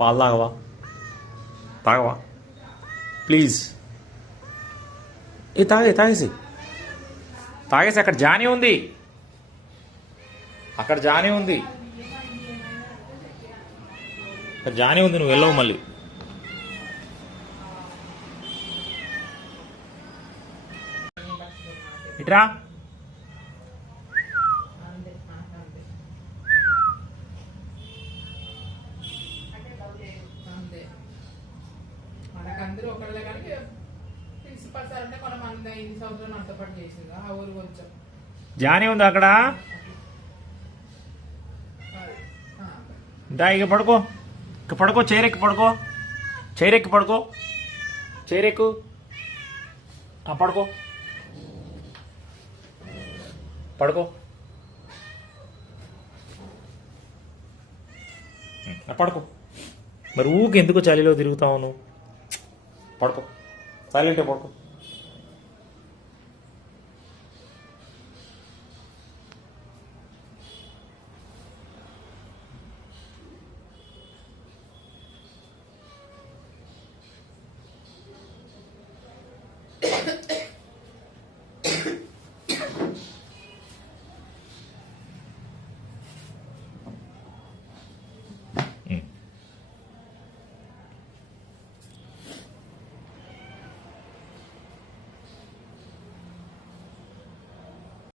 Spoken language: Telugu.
పాలు తాగవా? తాగవా ప్లీజ్? తాగేసి అక్కడ జానీ ఉంది, అక్కడ జానీ ఉంది, అక్కడ జానీ ఉంది, నువ్వు వెళ్ళవు మళ్ళీ. ఇట్రా. అందరూ ఒకళ్ళే కానీ ప్రిన్సిపల్ సార్ అంటే మనం అంత 5 సంవత్సరాలు అంత పని చేసింది ఆ ఊరు కొంచెం జానీ ఉంది అక్కడ. దా ఇక పడుకో, ఇక పడుకో, చైరెక్కి పడుకో, చైరెక్కి పడుకో, చైరెక్కు పడుకో, పడుకో, పడుకో. మరి ఊకి ఎందుకు చలిలో తిరుగుతావు నువ్వు? పడుకో, సైలెంట్గా పడుకో.